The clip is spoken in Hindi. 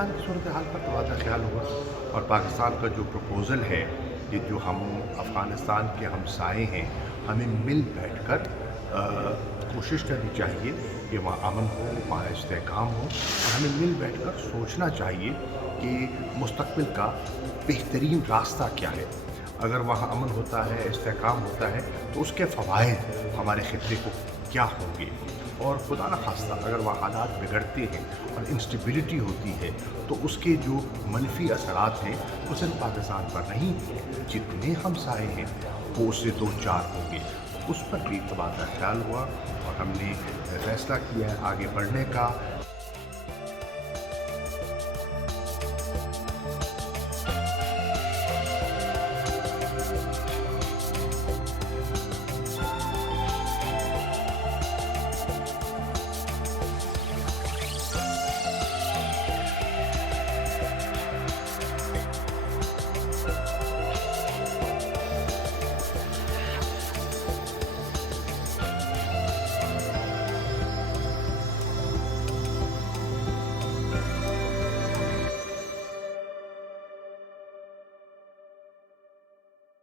पाकिस्तान की सूरत हाल पर तबादला ख्याल हुआ और पाकिस्तान का जो प्रपोज़ल है कि जो हम अफ़गानिस्तान के हमसाए हैं, हमें मिल बैठकर कोशिश करनी चाहिए कि वहाँ अमन हो, वहाँ इस्तेहकाम हो और हमें मिल बैठकर सोचना चाहिए कि मुस्तक़बिल का बेहतरीन रास्ता क्या है। अगर वहाँ अमन होता है, इस्तेहकाम होता है, तो उसके फ़वाइद हमारे ख़ित्ते को क्या होंगे और खुदा न ख़ास्ता अगर वहाँ हालात बिगड़ते हैं और इंस्टेबिलिटी होती है, तो उसके जो मनफ़ी असरात हैं, वो सिर्फ़ पाकिस्तान पर नहीं, जितने हमसाए हैं, वो उससे 2-4 होंगे। उस पर भी तबादला ख़्याल हुआ और हमने फ़ैसला किया है आगे बढ़ने का।